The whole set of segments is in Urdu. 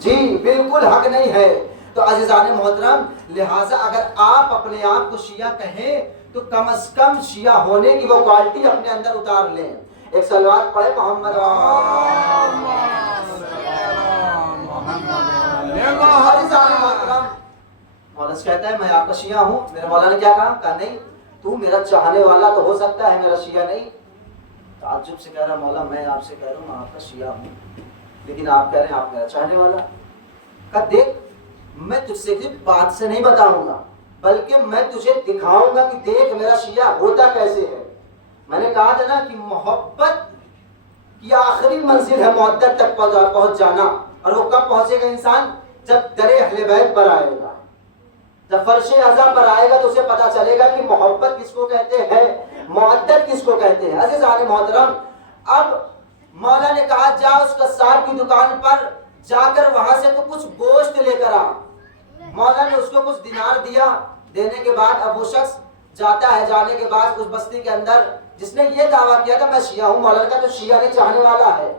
جی بالکل حق نہیں ہے۔ تو عزیزان محترم، لہٰذا اگر آپ اپنے آپ کو شیعہ کہیں تو کم از کم شیعہ ہونے کی وہ کوالٹی اپنے اندر اتار لیں۔ ایک صلوات پڑھے محمد مولانا کہتا ہے میں آپ کا شیعہ ہوں۔ میرے مولا نے کیا کہا نہیں تو میرا چاہنے والا تو ہو سکتا ہے، میرا شیعہ نہیں۔ تعجب سے کہہ رہا مولا میں آپ سے کہہ رہا ہوں میں آپ کا شیعہ ہوں، لیکن آپ کہہ رہے ہیں آپ میرا چاہنے والا۔ کہا دیکھ میں تجھ سے صرف بات سے نہیں بتاؤں گا، بلکہ میں تجھے دکھاؤں گا کہ دیکھ میرا شیعہ ہوتا کیسے ہے۔ میں نے کہا تھا نا کہ محبت کی آخری منزل ہے مودت تک پہنچ جانا، اور وہ کب پہنچے گا انسان؟ جب در اہل بیت پر آئے گا، جب فرش اعظم پر آئے گا تو اسے پتا چلے گا کہ محبت کس کو کہتے ہیں، مودت کس کو کہتے ہیں۔ عزیزان محترم، اب مولا نے کہا جا اس قصاب کی دکان پر جا کر وہاں سے تو کچھ گوشت لے کر آ۔ مولا نے اس کو کچھ دینار دیا، دینے کے بعد اب وہ شخص جاتا ہے۔ جانے کے بعد اس بستی کے اندر جس نے یہ دعویٰ کیا تھا میں شیعہ ہوں، مولا کا تو شیعہ نہیں چاہنے والا ہے،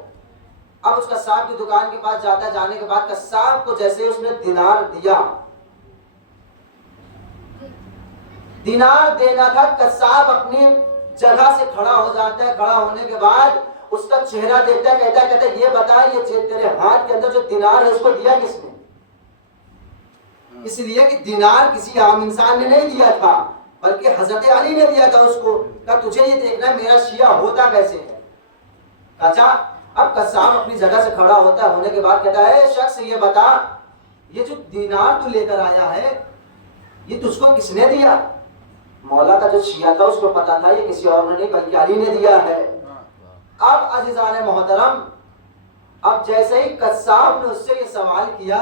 اب اس قصاب کی دکان کے پاس جاتا ہے۔ جانے کے بعد قصاب کو جیسے اس نے دینار دیا، دینار دینا تھا، قصاب اپنی جگہ سے کھڑا ہو جاتا ہے۔ کھڑا ہونے کے بعد اس کا چہرہ دیکھتا ہے، کہتا ہے یہ بتا یہ تیرے ہاتھ کے اندر جو دینار ہے اس کو دیا کس نے؟ اس لیے کہ دینار کسی عام انسان نے نہیں دیا تھا، بلکہ حضرت علی نے دیا تھا اس کو۔ کہا تجھے یہ دیکھنا ہے میرا شیعہ ہوتا کیسے ہے۔ اچھا اب قصاب اپنی جگہ سے کھڑا ہوتا ہے، ہونے کے بعد کہتا ہے شخص یہ بتا یہ جو دینار تو لے کر آیا ہے یہ تجھ کو کس نے دیا؟ مولا کا جو شیعہ تھا اس کو پتا تھا یہ کسی اور نے نہیں بلکہ علی نے دیا ہے۔ اب عزیزان محترم، اب جیسے ہی قصاب نے اس سے یہ سوال کیا،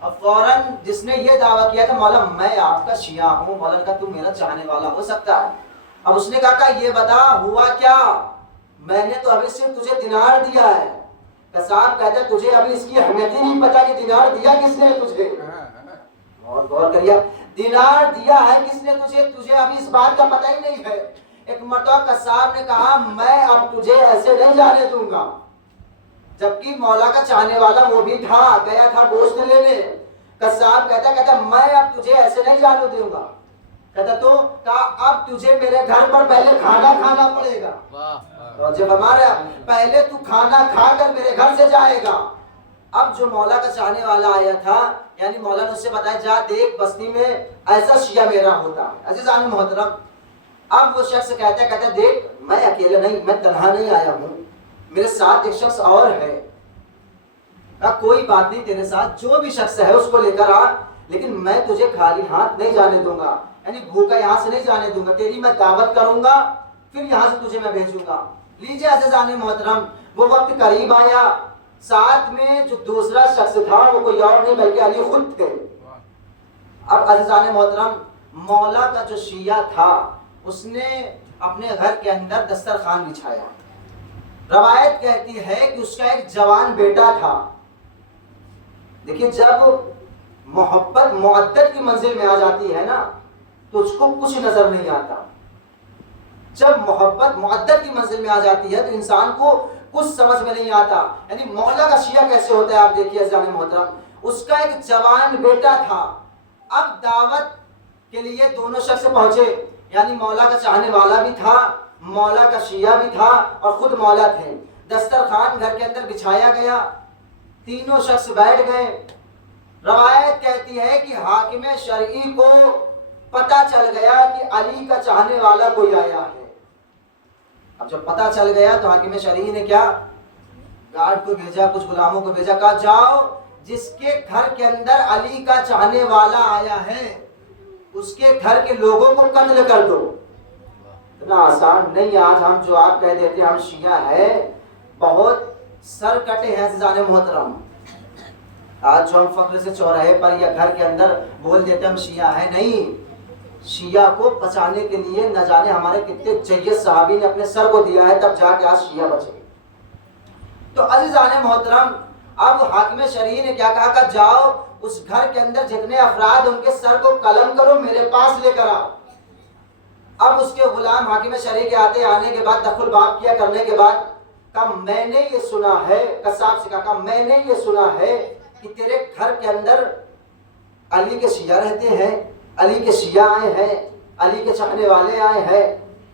اب فوراً جس نے یہ دعویٰ کیا تھا مولا میں آپ کا شیعہ ہوں، مولا کا تو میرا چاہنے والا ہو سکتا ہے، اب اس نے کہا کہ یہ بتا ہوا کیا؟ میں نے تو ابھی صرف تجھے دینار دیا ہے۔ قصاب کہتا ہے تجھے ابھی اس کی اہمیت ہی نہیں پتا کہ دینار دیا کس نے تجھے۔ اور غور کریے دینار دیا ہے کس نے تجھے، تجھے ابھی اس بات کا پتہ ہی نہیں ہے۔ ایک مرتبہ قصاب نے کہا میں اب تجھے ایسے نہیں جانے دوں گا، جبکہ مولا کا چاہنے والا وہ بھی تھا، گیا تھا گوشت لینے۔ قصاب کہتا میں اب تجھے ایسے نہیں جانے دوں گا۔ کہتا تو کہا اب تجھے میرے گھر پر پہلے کھانا کھانا پڑے گا، جب ہمارا پہلے تو کھانا کھا کر میرے گھر سے جائے گا۔ اب جو مولا کا چاہنے والا آیا تھا، یعنی مولا نے اس سے بتایا جا دیکھ بستی میں ایسا شیعہ میرا ہوتا ہے۔ عزیزان محترم، اب وہ شخص کہتا ہے دیکھ میں اکیلے نہیں، میں تنہا نہیں آیا ہوں، میرے ساتھ ایک شخص اور ہے۔ کہا کوئی بات نہیں تیرے ساتھ جو بھی شخص ہے اس کو لے کر آ، لیکن میں تجھے خالی ہاتھ نہیں جانے دوں گا، یعنی بھوکا یہاں سے نہیں جانے دوں گا، تیری میں دعوت کروں گا پھر یہاں سے تجھے میں بھیجوں گا۔ لیجیے عزیزان محترم، وہ وقت قریب آیا، ساتھ میں جو دوسرا شخص تھا وہ کوئی اور نہیں بلکہ علی خود تھے۔ اب عزیزان محترم، مولا کا جو شیعہ تھا اس نے اپنے گھر کے اندر دسترخوان بچھایا۔ روایت کہتی ہے کہ اس کا ایک جوان بیٹا تھا۔ دیکھیے جب محبت مودت کی منزل میں آ جاتی ہے نا تو اس کو کچھ نظر نہیں آتا۔ جب محبت مودت کی منزل میں آ جاتی ہے تو انسان کو کچھ سمجھ میں نہیں آتا۔ یعنی مولا کا شیعہ کیسے ہوتا ہے آپ دیکھیے عزیزان محترم، اس کا ایک جوان بیٹا تھا۔ اب دعوت کے لیے دونوں شخص پہنچے، یعنی مولا کا چاہنے والا بھی تھا، مولا کا شیعہ بھی تھا اور خود مولا تھے۔ دسترخوان گھر کے اندر بچھایا گیا، تینوں شخص بیٹھ گئے۔ روایت کہتی ہے کہ حاکم شرعی کو پتہ چل گیا کہ علی کا چاہنے والا کوئی آیا ہے۔ اب جب پتہ چل گیا تو حاکم شرعی نے کیا، گارڈ کو بھیجا، کچھ غلاموں کو بھیجا، کہا جاؤ جس کے گھر کے اندر علی کا چاہنے والا آیا ہے اس کے گھر کے لوگوں کو قتل کر دو۔ اتنا آسان نہیں، آج ہم جو آپ کہہ دیتے ہیں ہم شیعہ ہیں، بہت سر کٹے ہیں عزیزان محترم۔ آج جو ہم فخر سے چوراہے پر یا گھر کے اندر بول دیتے ہم شیعہ ہیں، نہیں، شیعہ کو بچانے کے لیے نہ جانے ہمارے کتنے جید صحابی نے اپنے سر کو دیا ہے، تب جا کے آج شیعہ بچے۔ تو عزیزان محترم، اب حاکم شرعی نے کیا کہا کہ جاؤ اس گھر کے اندر جتنے افراد ان کے سر کو قلم کرو میرے پاس لے کر آؤ۔ اب اس کے غلام حاکم شرعی کے آنے کے بعد دخل باب کیا کرنے کے بعد کہا میں نے یہ سنا ہے، قصاب سے کہا میں نے یہ سنا ہے کہ تیرے گھر کے اندر علی کے شیعہ رہتے ہیں، علی کے شیعہ آئے ہیں، علی کے چاہنے والے آئے ہیں۔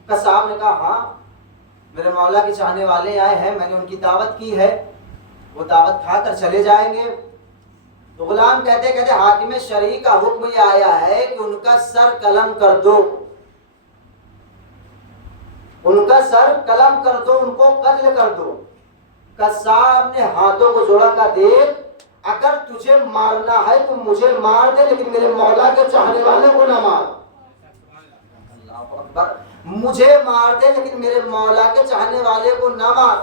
قصاب نے کہا ہاں میرے مولا کے چاہنے والے آئے ہیں، میں نے ان کی دعوت کی ہے، وہ دعوت کھا کر چلے جائیں گے۔ تو غلام کہتے حاکم شرعی کا حکم یہ آیا ہے کہ ان کا سر قلم کر دو، ان کا سر قلم کر دو، ان کو قتل کر دو۔ قصاب نے ہاتھوں کو جوڑا، کہا دیکھ اگر تجھے مارنا ہے تو مجھے مار دے، لیکن میرے مولا کے چاہنے والے کو نہ مار۔ اللہ اکبر، مجھے مار دے لیکن میرے مولا کے چاہنے والے کو نہ مار۔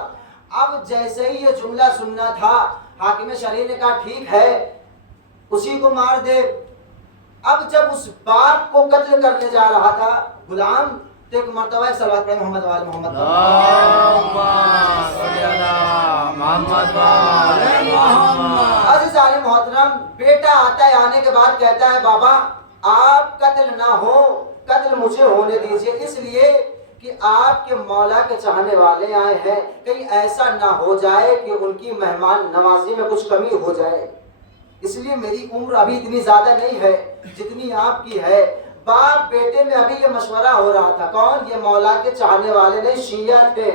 اب جیسے ہی یہ جملہ سننا تھا، حاکم شرعی نے کہا ٹھیک ہے اسی کو مار دے۔ اب جب اس باپ کو قتل کرنے جا رہا تھا غلام، تو ایک مرتبہ ایک صلوات پڑھیں محمد وآل محمد عزیزان محترم، بیٹا آتا ہے، آنے کے بعد کہتا ہے بابا آپ قتل نہ ہو، قتل مجھے ہونے دیجئے، اس لیے کہ آپ کے مولا کے چاہنے والے آئے ہیں، کہیں ایسا نہ ہو جائے کہ ان کی مہمان نوازی میں کچھ کمی ہو جائے، اس لیے میری عمر ابھی اتنی زیادہ نہیں ہے جتنی آپ کی ہے۔ باپ بیٹے میں ابھی یہ مشورہ ہو رہا تھا، کون؟ یہ مولا کے چاہنے والے نہیں، شیعہ تھے۔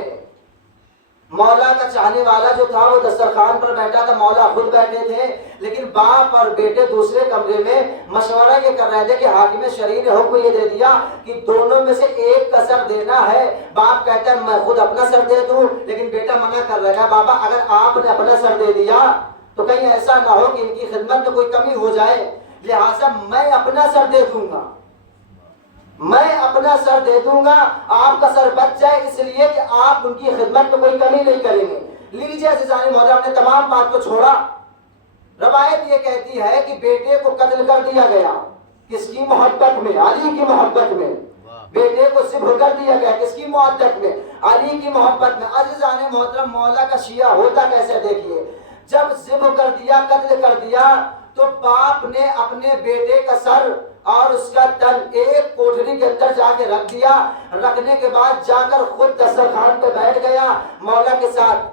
مولا کا چاہنے والا جو تھا وہ دسترخوان پر بیٹھا تھا، مولا خود بیٹھے تھے، لیکن باپ اور بیٹے دوسرے کمرے میں مشورہ یہ کر رہے تھے کہ حاکم شرعی نے حکم یہ دے دیا کہ دونوں میں سے ایک کا سر دینا ہے۔ باپ کہتا ہے میں خود اپنا سر دے دوں، لیکن بیٹا منع کر رہا ہے، بابا اگر آپ نے اپنا سر دے دیا تو کہیں ایسا نہ ہو کہ ان کی خدمت میں کوئی کمی ہو جائے، لہٰذا میں اپنا سر دے دوں گا، میں اپنا سر دے دوں گا، آپ کا سر بچ جائے، اس لیے کہ آپ ان کی خدمت میں کوئی کمی نہیں کریں گے۔ لیجیے عزیزان محترم، نے تمام بات کو چھوڑا۔ روایت یہ کہتی ہے کہ بیٹے کو قتل کر دیا گیا، کس کی محبت میں؟ علی کی محبت میں۔ بیٹے کو ذبح کر دیا گیا، کس کی محبت میں؟ علی کی محبت میں۔ عزیزان محترم، مولا کا شیعہ ہوتا کیسے دیکھیے، جب ذبح کر دیا، قتل کر دیا، تو باپ نے اپنے بیٹے کا سر اور اس کا تن ایک کوٹھری کے اندر جا کے رکھ دیا، رکھنے کے بعد جا کر خود دسترخوان پہ بیٹھ گیا مولا کے ساتھ۔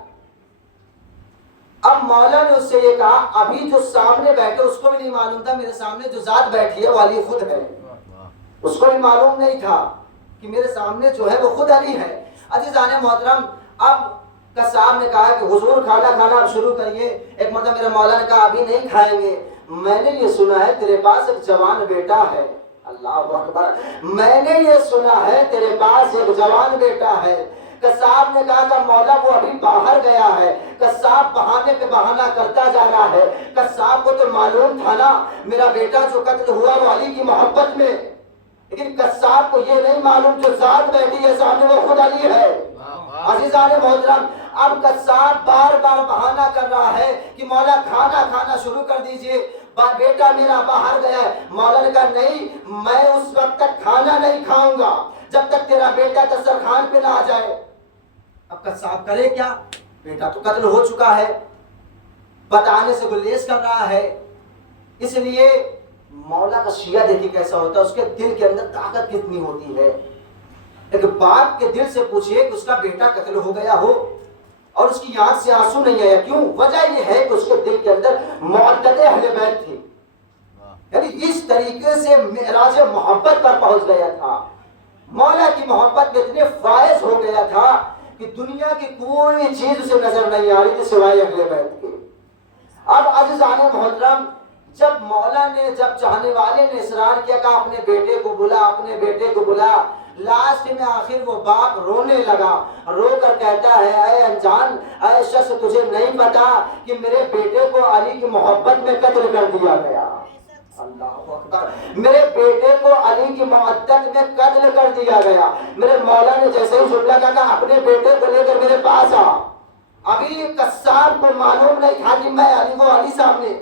اب مولا نے اس سے یہ کہا، ابھی جو سامنے بیٹھے اس کو بھی نہیں معلوم تھا میرے سامنے جو ذات بیٹھی ہے وہ علی خود ہے، اس کو بھی معلوم نہیں تھا کہ میرے سامنے جو ہے وہ خود علی ہے۔ عزیزان محترم، اب قصاب نے کہا کہ حضور کھانا کھانا آپ شروع کریے۔ ایک مرتبہ میرے مولا نے کہا ابھی نہیں کھائیں گے، میں نے یہ سنا ہے تیرے پاس ایک جوان بیٹا ہے۔ اللہ اکبر، میں نے یہ سنا ہے تیرے پاس ایک جوان بیٹا ہے۔ قصاب نے کہا کہ مولا وہ ابھی باہر گیا ہے۔ قصاب بہانے پہ بہانہ کرتا جا رہا ہے۔ قصاب کو تو معلوم تھا نا میرا بیٹا جو قتل ہوا وہ علی کی محبت میں، لیکن قصاب کو یہ نہیں معلوم جو ذات بیٹھی ہے سامنے وہ خود علی ہے۔ عزیزان محترم، اب قصاب بار بار بہانہ کر رہا ہے کہ مولا کھانا کھانا شروع کر دیجئے، بیٹا میرا باہر گیا ہے۔ مولا نے کہا نہیں، میں اس وقت تک کھانا نہیں کھاؤں گا جب تک تیرا بیٹا دسترخوان پہ نہ آ جائے۔ اب قصاب کرے کیا، بیٹا تو قتل ہو چکا ہے، بتانے سے گلیز کر رہا ہے، اس لیے مولا کا شیعہ دیکھیں کیسا ہوتا ہے، اس کے دل کے اندر طاقت کتنی ہوتی ہے۔ ایک باپ کے دل سے پوچھئے کہ اس کا بیٹا قتل ہو گیا ہو اور اس کی آنکھ سے آنسو نہیں آیا، کیوں؟ وجہ یہ ہے کہ اس کے دل کے اندر معدت اہل بیت تھی، یعنی اس طریقے سے معراج محبت پر پہنچ گیا تھا، مولا کی محبت میں اتنے فائز ہو گیا تھا کہ دنیا کی کوئی چیز اسے نظر نہیں آ رہی تھی سوائے اہل بیت کے۔ اب عزیزان محترم، جب مولا نے، جب چاہنے والے نے اصرار کیا کہ اپنے بیٹے کو بلا، اپنے بیٹے کو بلا، لاسٹ میں آخر وہ باپ رونے لگا، رو کر کہتا ہے اے انجان، اے شخص تجھے نہیں پتا کہ میرے بیٹے کو علی کی محبت میں قتل کر دیا گیا۔ اللہ اکبر، میرے بیٹے کو علی کی محبت میں قتل کر دیا گیا۔ میرے مولا نے جیسے ہی جملہ کہا کہ اپنے بیٹے کو لے کر میرے پاس آ۔ ابھی قصاب کو معلوم نہیں تھا کہ میں علی وہ علی سامنے۔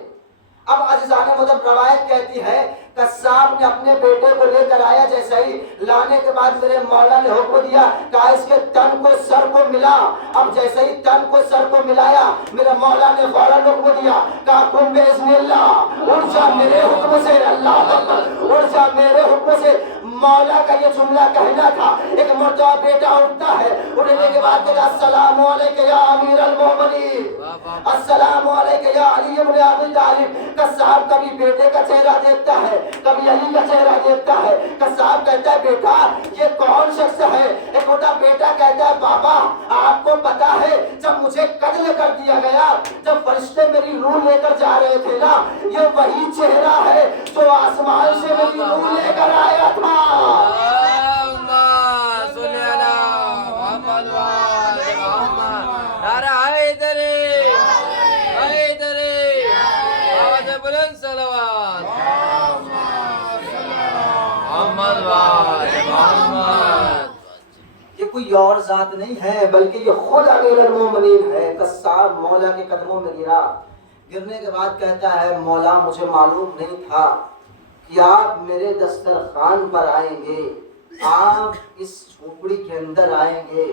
اب عزیزان محترم، روایت کہتی ہے قصاب نے اپنے بیٹے کو لے کر آیا، جیسا ہی لانے کے بعد میرے مولا نے حکم دیا کہا اس کے تن کو سر کو ملا۔ اب جیسے ہی تن کو سر کو ملایا، میرے مولا نے فوراً حکم دیا کہا قم بإذن اللہ، اٹھ جا میرے حکم سے، اللہ اکبر، اٹھ جا میرے حکم سے۔ مولا کا یہ جملہ کہنا تھا. ایک مرتبہ بیٹا اٹھتا ہے, اٹھنے کے بعد کہتا السلام علیکم یا امیر المومنین, السلام علیکم یا علی ابن ابی طالب. قصاب کبھی بیٹے کا چہرہ دیکھتا ہے, کبھی علی کا چہرہ دیکھتا ہے. قصاب کہتا ہے بیٹا یہ کون شخص ہے؟ ایک چھوٹا بیٹا کہتا ہے بابا آپ کو پتا ہے جب مجھے قتل کر دیا گیا, جب فرشتے میری روح لے کر جا رہے تھے نا, یہ وہی چہرہ ہے جو آسمان سے میری روح لے کر آیا تھا. یہ کوئی اور ذات نہیں ہے بلکہ یہ خود امیر المومنین ہے. قصاب مولا کے قدموں میں گرا. گرنے کے بعد کہتا ہے مولا مجھے معلوم نہیں تھا کہ آپ میرے دسترخوان پر آئیں گے, آپ اس جھوپڑی کے اندر آئیں گے.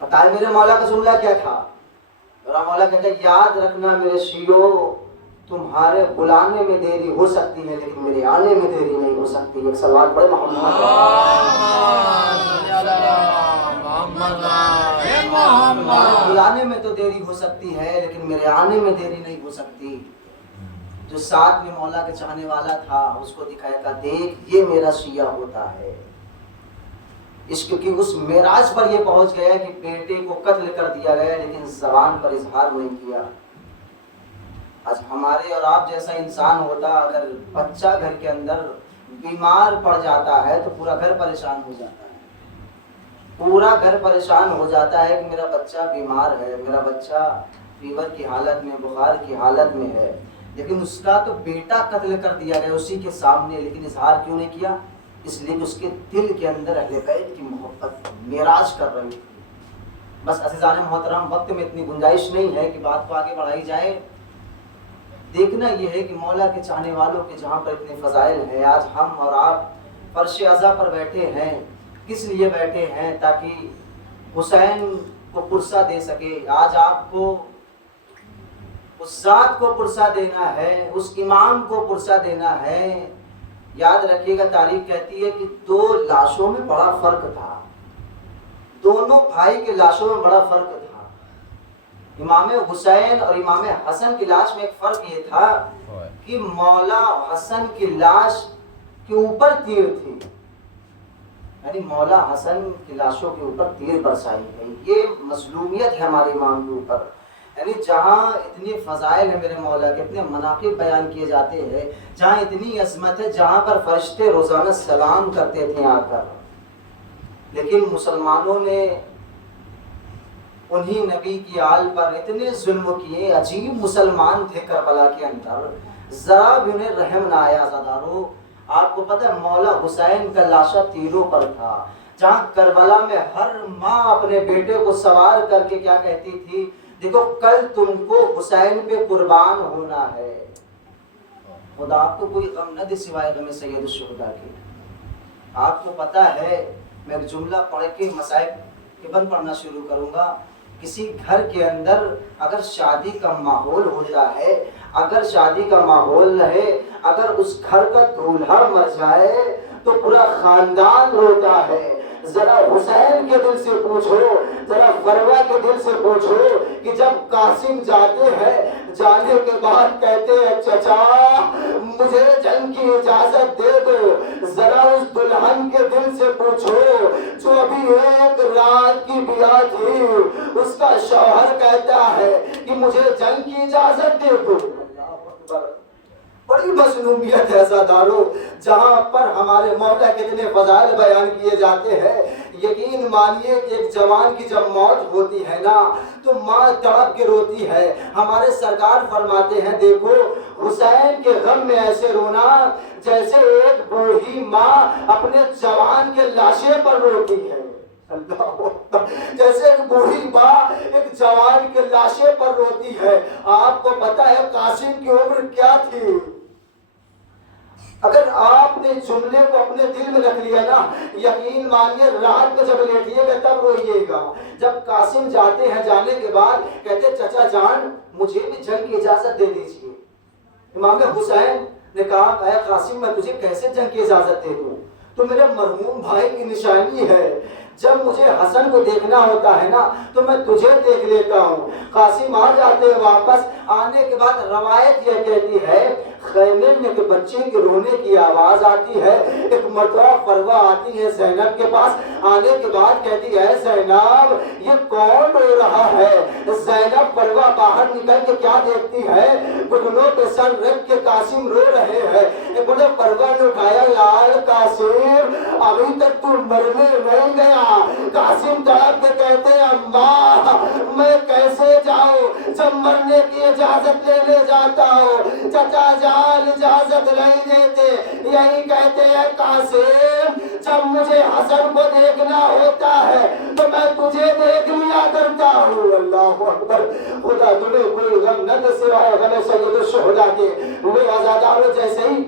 بتائے میرے مولا کا جملہ کیا تھا؟ میرا مولا کہتا ہے یاد رکھنا میرے شیعو, تمہارے بلانے میں دیری ہو سکتی ہے لیکن میرے آنے میں دیری نہیں ہو سکتی. ایک سوال پڑے محمد بلانے میں تو دیری ہو سکتی ہے لیکن میرے آنے میں دیری نہیں ہو سکتی. جو ساتھ میں مولا کے چاہنے والا تھا اس کو دکھایا کہ دیکھ یہ میرا شیعہ ہوتا ہے. عشق کی اس معراج پر یہ پہنچ گیا کہ بیٹے کو قتل کر دیا گیا لیکن زبان پر اظہار نہیں کیا. آج ہمارے اور آپ جیسا انسان ہوتا, اگر بچہ گھر کے اندر بیمار پڑ جاتا ہے تو پورا گھر پریشان ہو جاتا ہے. پورا گھر پریشان ہو جاتا ہے کہ میرا بچہ بیمار ہے, میرا بچہ فیور کی حالت میں, بخار کی حالت میں ہے. لیکن اس کا تو بیٹا قتل کر دیا گیا اسی کے سامنے, لیکن اظہار کیوں نہیں کیا؟ اس لیے کہ اس کے دل کے اندر اہل بیت کی محبت معراج کر رہی تھی. بس عزیزان محترم, وقت میں اتنی گنجائش نہیں ہے کہ بات کو آگے بڑھائی جائے. دیکھنا یہ ہے کہ مولا کے چاہنے والوں کے جہاں پر اتنے فضائل ہیں, آج ہم اور آپ فرش عزا پر بیٹھے ہیں. کس لیے بیٹھے ہیں؟ تاکہ حسین کو پرسہ دے سکے. آج آپ کو اس ذات کو پرسہ دینا ہے, اس امام کو پرسہ دینا ہے. یاد رکھیے گا تاریخ کہتی ہے کہ دو لاشوں میں بڑا فرق تھا, دونوں بھائی کے لاشوں میں بڑا فرق تھا. امام حسین اور امام حسن کی لاش میں ایک فرق یہ تھا کہ مولا حسن کی لاش کے اوپر تیر تھی, یعنی مولا حسن کی لاشوں کے اوپر تیر برسائی گئی. یہ مظلومیت ہے ہمارے امام کے اوپر. یعنی جہاں اتنی فضائل ہیں میرے مولا کے, اتنے مناقب بیان کیے جاتے ہیں, جہاں اتنی عظمت ہے, جہاں پر فرشتے روزانہ سلام کرتے تھے آ کر, لیکن مسلمانوں نے انہی نبی کی آل پر اتنے ظلم کیے. عجیب مسلمان تھے کربلا کے اندر, ذرا بھی انہیں رحم نہ آیا. عزادارو آپ کو پتہ ہے مولا حسین کا لاشا تیروں پر تھا, جہاں کربلا میں ہر ماں اپنے بیٹے کو سوار کر کے کیا کہتی تھی, دیکھو کل تم کو حسین پہ قربان ہونا ہے. خدا آپ کو کوئی غم نہ دے سوائے غم سید الشہداء کے. آپ کو پتہ ہے میں ایک جملہ پڑھ کے مصائب کے بند پڑھنا شروع کروں گا. کسی گھر کے اندر اگر شادی کا ماحول ہوتا ہے, اگر شادی کا ماحول رہے, اگر اس گھر کا دولہا مر جائے تو پورا خاندان روتا ہے. ذرا حسین کے دل سے پوچھو, ذرا فروہ کے دل سے پوچھو کہ جب قاسم جاتے ہیں, جانے کے بعد کہتے ہیں چچا مجھے جنگ کی اجازت دے دو. ذرا اس دلہن کے دل سے پوچھو جو ابھی ایک رات کی بیاہ تھی, اس کا شوہر کہتا ہے کہ مجھے جنگ کی اجازت دے دو. بڑی مظلومیت ہے عزادارو, جہاں پر ہمارے مولا کے اتنے فضائل بیان کیے جاتے ہیں. یقین مانیے کہ ایک جوان کی جب موت ہوتی ہے نا تو ماں تڑپ کے روتی ہے. ہمارے سرکار فرماتے ہیں دیکھو حسین کے غم میں ایسے رونا جیسے ایک بوڑھی ماں اپنے جوان کے لاشے پر روتی ہے. جیسے ایک بوڑھی ماں ایک جوان کے لاشے پر روتی ہے. آپ کو پتا ہے قاسم کی عمر کیا تھی؟ اگر آپ نے جملے کو اپنے دل میں رکھ لیا نا, یقین مانیے رات میں جب لیٹیے گا تب روئیے گا. جب قاسم جاتے ہیں, جانے کے بعد کہتے چچا جان مجھے بھی جنگ کی اجازت دے دیجیے. امام حسین نے کہا اے قاسم میں تجھے کیسے جنگ کی اجازت دے دوں, تو میرے مرحوم بھائی کی نشانی ہے. جب مجھے حسن کو دیکھنا ہوتا ہے نا تو میں تجھے دیکھ لیتا ہوں. قاسم آ جاتے ہیں واپس. آنے کے بعد روایت یہ کہتی ہے خیمے میں کہ بچے کے رونے کی آواز آتی ہے. ایک مرتبہ فروا آتی ہے زینب کے پاس. آنے کے بعد کہتی ہے زینب یہ کون رو رہا ہے؟ زینب فروا باہر نکل کے کیا دیکھتی ہے؟ گھٹنوں پہ سر رکھ کے قاسم رو رہے ہیں. بولے فروا نے اٹھایا لال قاسم ابھی تک تو مرنے نہیں گیا. قاسم تڑپ کے کہتے ہیں اماں میں کیسے جاؤں جب مرنے کی اجازت لینے جاتا ہوں چچا جان اجازت نہیں دیتے. یہی کہتے ہیں قاسم جب مجھے حسن کو دیکھنا ہوتا ہے تو میں تجھے دیکھ لیا کرتا ہوں. اللہ اکبر. خدا تمہیں کوئی غم نہ دے سوائے غم سید الشہداء کے. وہ عزاداروں جیسے ہی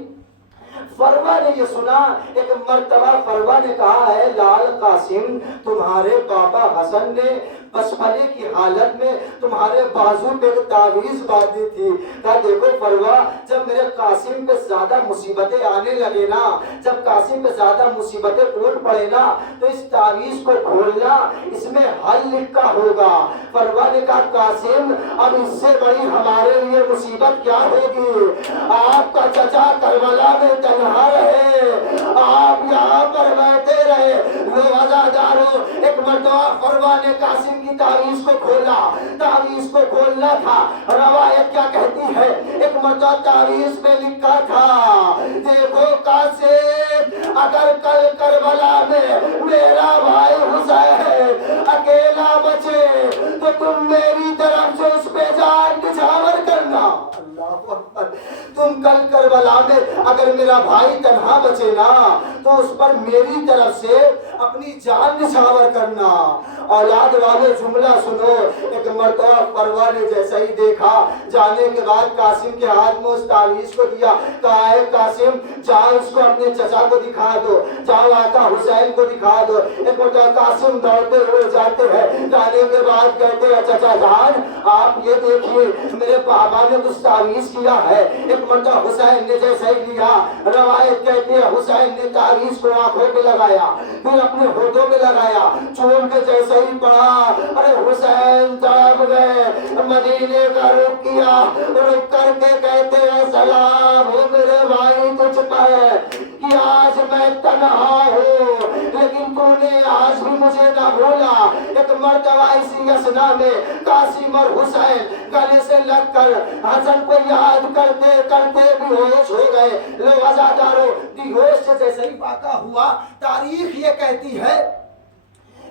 فروا نے یہ سنا. ایک مرتبہ فروا نے کہا ہے لال قاسم تمہارے بابا حسن نے بچپنے کی حالت میں تمہارے بازو پہ ایک تعویذ باندھی تھی. کہا دیکھو فروا جب میرے قاسم پہ زیادہ مصیبتیں آنے لگے نا جب قاسم پہ زیادہ مصیبتیں ٹوٹ پڑے نا تو اس تعویذ کو کھولنا اس میں حل لکھا ہوگا. فروا نے کہا قاسم اب اس سے بڑی ہمارے لیے مصیبت کیا ہوگی؟ آپ کا چچا کربلا میں تنہا رہے آپ یہاں پر بیٹھے رہے. وہ عزاداروں ایک مرتبہ فروا نے قاسم کی تعویذ کو کھولا. تعویذ کو کھولنا تھا. روایت کیا کہتی ہے ایک مرتبہ تعویذ میں لکھا تھا دیکھو قاسم اگر کل کربلا میں میرا بھائی حسین اکیلا بچے تو تم میری طرف سے اس پہ جان نچھاور کرنا. اللہ اکبر. تم کل کربلا میں اگر میرا بھائی تنہا بچے نا تو اس پر میری طرف سے اپنی جان نچھاور کرنا. اولاد والے جملہ سنو. ایک مرتبہ فروا نے جیسا ہی دیکھا جانے کے بعد قاسم کے ہاتھ میں اس تعویذ کو دیا. کہا ہے قاسم جاؤ اس کو اپنے چچا کو دکھا دو جاؤ آقا حسین کو دکھا دو. ایک مرتبہ قاسم دوڑتے ہوئے جاتے ہیں. جانے کے بعد کہتے ہیں چچا جان آپ یہ دیکھیے میرے بابا نے کچھ تعویذ کیا ہے. ایک مرتبہ حسین نے جیسا ہی لیا. روایت کہتی ہے حسین نے تعویذ کو آنکھوں پہ لگایا پھر اپنے ہونٹوں پہ لگایا چوم کے جیسا ہی پڑا. ارے حسین تڑپ گئے. مدینے کا رخ کیا. رخ کر کے کہتے ہیں سلام ہو میرے بھائی تجھ پر کہ آج میں تنہا ہوں لیکن تو نے آج بھی مجھے نہ بھولا. ایک مرتبہ اسی اسنا میں قاسم اور حسین گلے سے لگ کر حسن کو یاد کرتے کرتے بے ہوش ہو گئے. لوگ عزاداروں بے ہوش سے جیسے ہی واقع ہوا تاریخ یہ کہتی ہے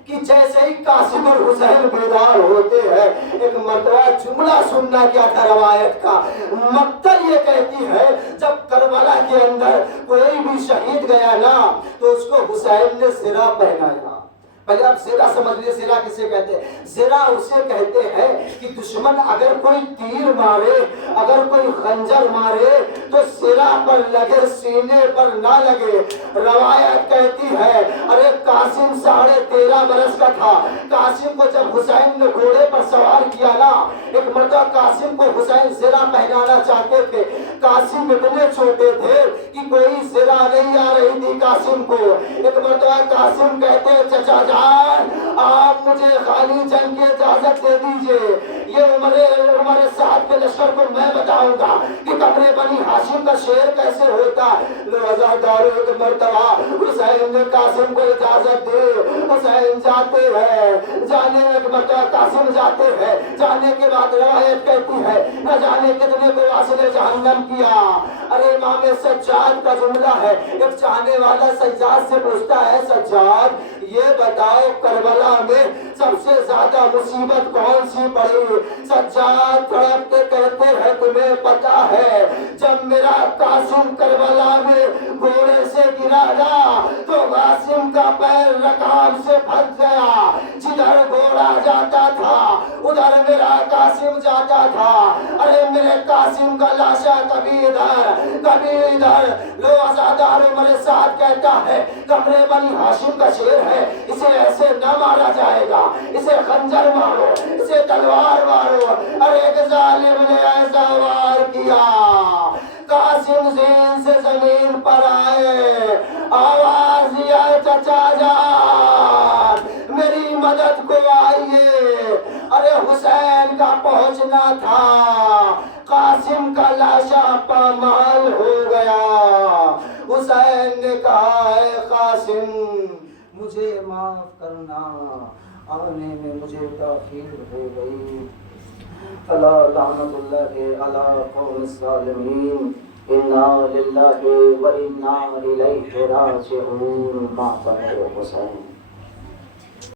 کہ جیسے ہی قاسم اور حسین بیدار ہوتے ہیں ایک مرتبہ جملہ سننا کیا تھا روایت کا. مقتل یہ کہتی ہے جب کربلا کے اندر کوئی بھی شہید گیا نا تو اس کو حسین نے زرہ پہنایا. پہلے آپ زرہ سمجھ لیے. زرہ کسے کہتے ہیں؟ زرہ اسے کہتے ہیں کہ دشمن اگر کوئی تیر مارے اگر کوئی خنجر مارے تو زرہ پر لگے سینے پر نہ لگے. روایت کہتی ہے ارے قاسم 13.5 برس کا تھا. قاسم کو جب حسین نے گھوڑے پر سوار کیا نا ایک مرتبہ قاسم کو حسین زرہ پہنانا چاہتے تھے. قاسم اتنے چھوٹے تھے کہ کوئی زرہ نہیں آ رہی تھی قاسم کو. ایک مرتبہ قاسم کہتے چچا آپ مجھے خالی جنگ کی اجازت دے دیجئے. یہ عمر سعد کے لشکر کو میں بتاؤں گا کہ قبر بنی ہاشم کا شعر کیسے ہوتا. عزاداروں ایک مرتبہ حسین نے قاسم کو اجازت دی. حسین جاتے ہیں. جانے ایک مرتبہ قاسم جاتے ہیں. جانے کے بعد روایت کہتی ہے نہ جانے کتنے کو واصل جہنم کیا. ارے امام سجاد کا جملہ ہے. ایک چاہنے والا سجاد سے پوچھتا ہے سجاد یہ بتاؤ کربلا میں سب سے زیادہ مصیبت کون سی پڑی؟ سجاد تڑپ کے کہتے ہیں تمہیں پتا ہے جب میرا قاسم کربلا میں گھوڑے سے گرا نا تو قاسم کا پیر رکاب سے پھنس گیا. جدھر گھوڑا جاتا تھا ادھر میرا قاسم جاتا تھا. ارے میرے قاسم کا لاشا کبھی ادھر کبھی ادھر. لو عزاداروں میرے ساتھ کہتا ہے قبر بنی ہاشم کا شعر ہے اسے ایسے نہ مارا جائے گا. اسے خنجر مارو اسے تلوار مارو. ارے ایک ظالم نے ایسا وار کیا قاسم زین سے زمین پر آئے. آواز قاسم کا لاشا پامال ہو گیا۔ حسین نے کہا اے قاسم مجھے معاف کرنا، آنے میں مجھے تاخیر ہو گئی۔ الا لعنت اللہ علی قوم الظالمین، انا للہ و انا الیہ راجعون۔ ماتم حسین۔